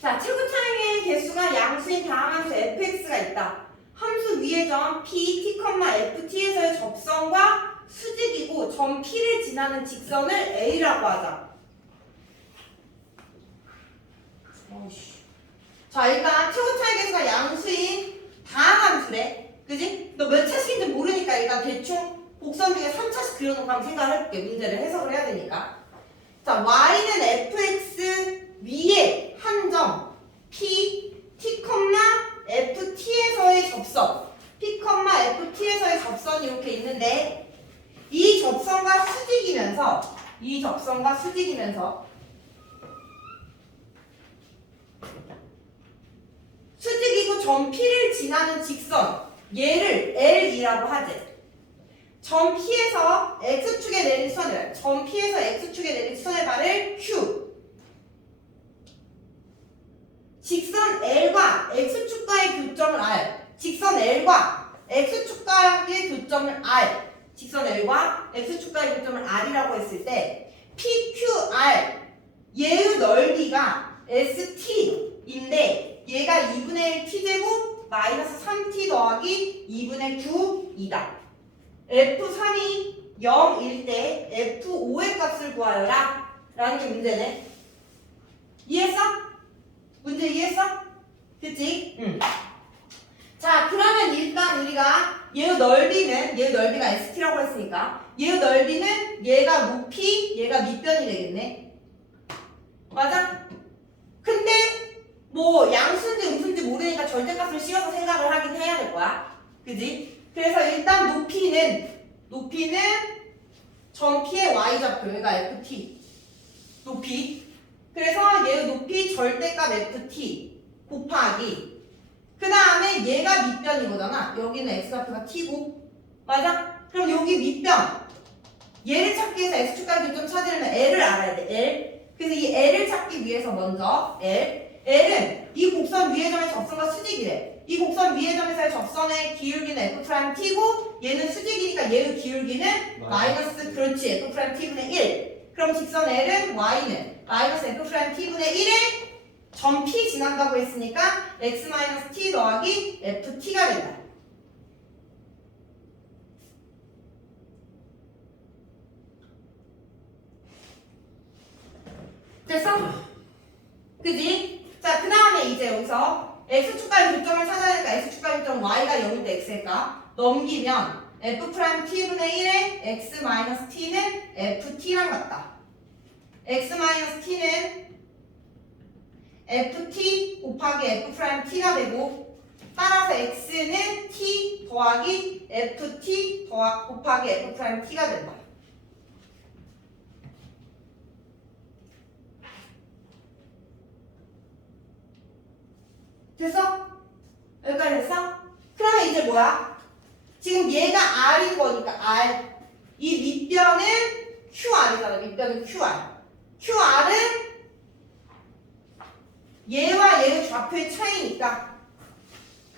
자, 최고 차이의 개수가 양수인 다함함수 fx가 있다. 함수 위의 점 p, t, ft에서의 접선과 수직이고 점 p를 지나는 직선을 a라고 하자. 자, 일단 최고 차이 개수가 양수인 다함함수래. 그지? 너 몇 차식인지 모르니까 일단 대충 곡선 중에 3차식 그려놓고 한번 생각을 해볼게. 문제를 해석을 해야 되니까. 자, y는 fx 위에 p, t, ft에서의 접선 p, ft에서의 접선이 이렇게 있는데 이 접선과 수직이면서 이 접선과 수직이면서 수직이고 점 P를 지나는 직선 얘를 L이라고 하지. 점 P에서 X축에 내린 선을 점 P에서 X축에 내린 선의 발을 Q 직선 L과 X축과의 교점을 R 직선 L과 X축과의 교점을 R 직선 L과 X축과의 교점을 R이라고 했을 때 PQR 얘의 넓이가 ST인데 얘가 2분의 1 T제곱 마이너스 3T 더하기 2분의 9이다. F3이 0일 때 F5의 값을 구하여라 라는 게 문제네. 이해했어? 문제 이해했어? 그치? 응. 자, 그러면 일단 우리가 얘의 넓이는 얘의 넓이가 ST라고 했으니까 얘의 넓이는 얘가 높이 얘가 밑변이 되겠네. 맞아? 근데 뭐 양수인지 음수인지 모르니까 절대값을 씌워서 생각을 하긴 해야 될 거야. 그지? 그래서 일단 높이는 높이는 점 P의 Y 좌표 그러니까 FT 높이 그래서 얘의 높이 절대값 FT 곱하기 그 다음에 얘가 밑변인 거잖아. 여기는 X 좌표가 T고. 맞아? 그럼 여기 밑변. 얘를 찾기 위해서 X축과 교점 찾으려면 L을 알아야 돼. L. 그래서 이 L을 찾기 위해서 먼저 L. L은 이 곡선 위의 점의 접선과 수직이래. 이 곡선 위의 점에서의 접선의 기울기는 F T고 얘는 수직이니까 얘의 기울기는 마이너스 그렇지. F T분의 1 그럼 직선 L은 Y는 마이너스 F 프라임 T분의 1에 점 P 지난다고 했으니까 X 마이너스 T 더하기 FT가 된다 됐어? 그지? 자, 그 다음에 이제 여기서 x축과의 교점을 찾아야 되니까 x축과의 교점 y가 0일 때 x일까? 넘기면 f 프라임 t분의 1에 x 마이너스 t는 ft랑 같다. X 마이너스 t는 ft 곱하기 f 프라임 t가 되고 따라서 x는 t 더하기 ft 곱하기 f 프라임 t가 된다. 됐어? 여기까지 됐어? 그러면 이제 뭐야? 지금 얘가 R인 거니까 R. 이 밑변은 QR이잖아. 밑변은 QR. QR은 얘와 얘의 좌표의 차이니까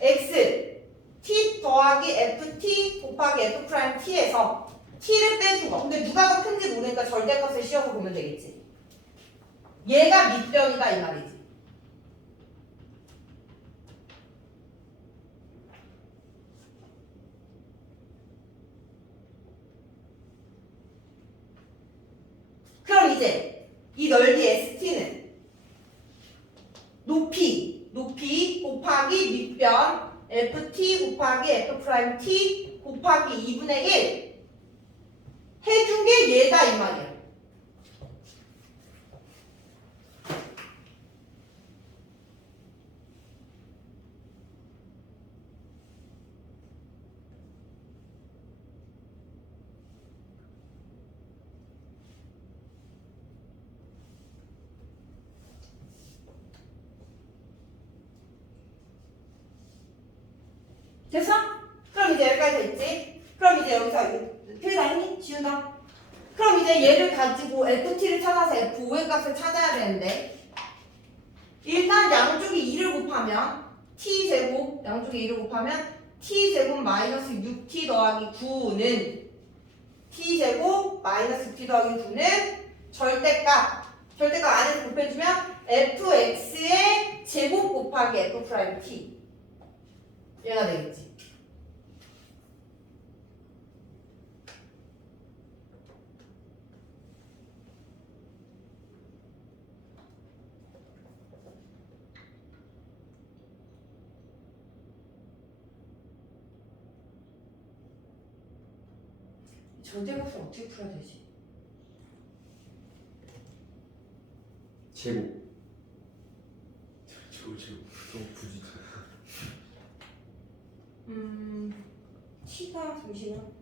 X T 더하기 FT 곱하기 F 프라임 T에서 T를 빼준 거. 근데 누가 더 큰지 모르니까 절대값을 씌워서 보면 되겠지. 얘가 밑변이다 이 말이지. 그럼 이제 이 넓이 ST는 높이, 높이 곱하기 밑변 FT 곱하기 F 프라임 T 곱하기 2분의 1 해준 게 얘다 이 말이야. 됐어? 그럼 이제 여기까지 됐지? 그럼 이제 여기서 틀다 했니? 지운다. 그럼 이제 얘를 가지고 FT를 찾아서 F5의 값을 찾아야 되는데 일단 양쪽이 2를 곱하면 T제곱 양쪽이 2를 곱하면 T제곱 마이너스 6T 더하기 9는 T제곱 마이너스 6T 더하기 9는 절대값 절대값 안에서 곱해주면 fx의 제곱 곱하기 f 프라임 t 얘가 되겠지. 절대값을 어떻게 풀어야 되지? 제곱 저거 지금 좀 굳이 음, t가 잠시만.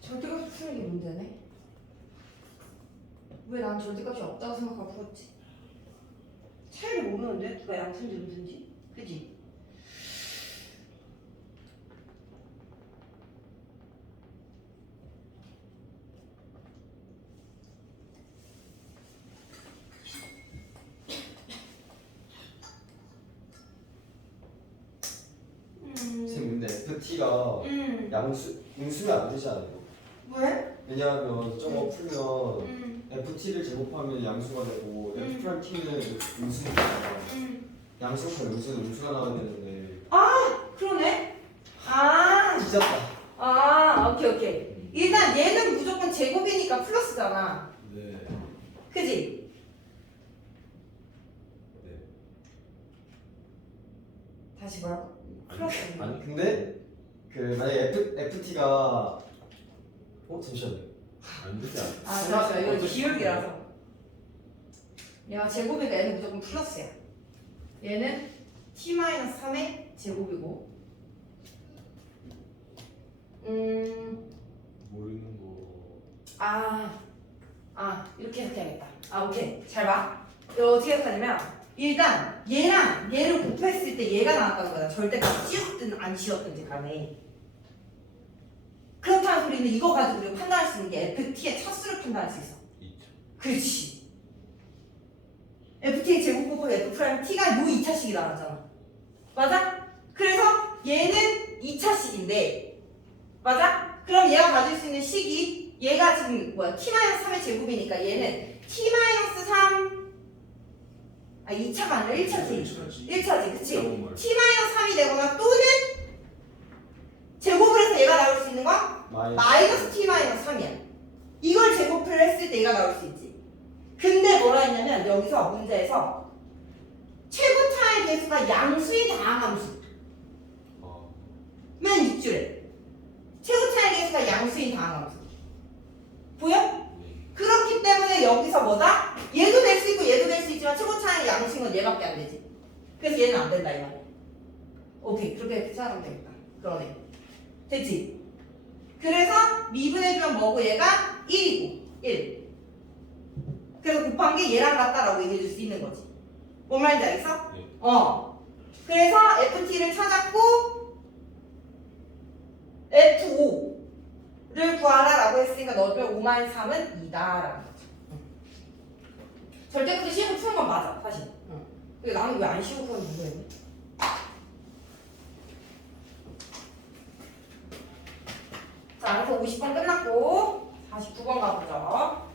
절대값 푸는 게 문제네. 왜 난 절대값이 없다고 생각하고 풀었지? 차이를 모르는데 누가 양수인지 음수인지, 그지? 선생님 근데 FT가 음, 양수 음수면 안 되지 않아요? 왜? 왜냐하면 저거 풀면 음, FT를 제곱하면 양수가 되고 음. F 프라임 T는 음수니까 음. 양수가 음수는 음수가 나와야 되는데 그러네. 아, 찢었다 아, 오케이 오케이. 일단 얘는 무조건 제곱이니까 플러스잖아. 네. 그지? 네. 다시 뭐라고? 플러스. 아니 근데 그 만약에 F, FT가 어 잠시만요 안 되지 않아? 아, 잠시만. 이거 기울기라서. 얘가 제곱이니까 얘는 무조건 플러스야. 얘는 t-3의 제곱이고. 음, 모르는 거. 아, 아, 이렇게 해석해야겠다. 아, 오케이. 잘 봐. 이거 어떻게 해석하냐면, 일단, 얘랑 얘를 곱했을 때 얘가 나왔다는 거야. 절대값 씌웠든 안 씌웠든지 간에. 소리는 이거 가지고 우리가 판단할 수 있는 게 FT의 차수를 판단할 수 있어. 그렇지. FT의 제곱 곱하기 F 프라임 T가 요 2차식이 나왔잖아. 맞아? 그래서 얘는 2차식인데, 맞아? 그럼 얘가 가질 수 있는 식이 얘가 지금 뭐야? T-3의 제곱이니까 얘는 T-3 아 2차가 아니라 1차지. 1차지, 그치? 영어말. T-3이 되거나 또는 있는 건 마이너스 t 마이너스 3이야. 이걸 제곱을 했을 때 얘가 나올 수 있지. 근데 뭐라 했냐면 여기서 문제에서 최고 차의 개수가 양수인 다항함수. 아, 맨 윗줄에. 최고 차의 개수가 양수인 다항함수. 보여? 네. 그렇기 때문에 여기서 뭐다? 얘도 될 수 있고 얘도 될 수 있지만 최고 차의 양수인 건 얘밖에 안 되지. 그래서 얘는 안 된다 이 말이야. 오케이 그렇게 생각하면 되겠다. 그러네. 됐지? 미분해주면 뭐고 얘가 1이고 1. 그래서 곱한 게 얘랑 같다라고 얘기해 줄 수 있는 거지. 뭔 말인지 알겠어? 네. 어. 그래서 FT를 찾았고 F5를 구하라라고 했으니까 너빼 5만 3은 2다라는 거죠. 절대값을 씌우고 푸는 건 맞아 사실. 응. 근데 나는 왜안 씌우고 푸는 모르겠네. 자, 그래서 50번 끝났고 49번 가보죠.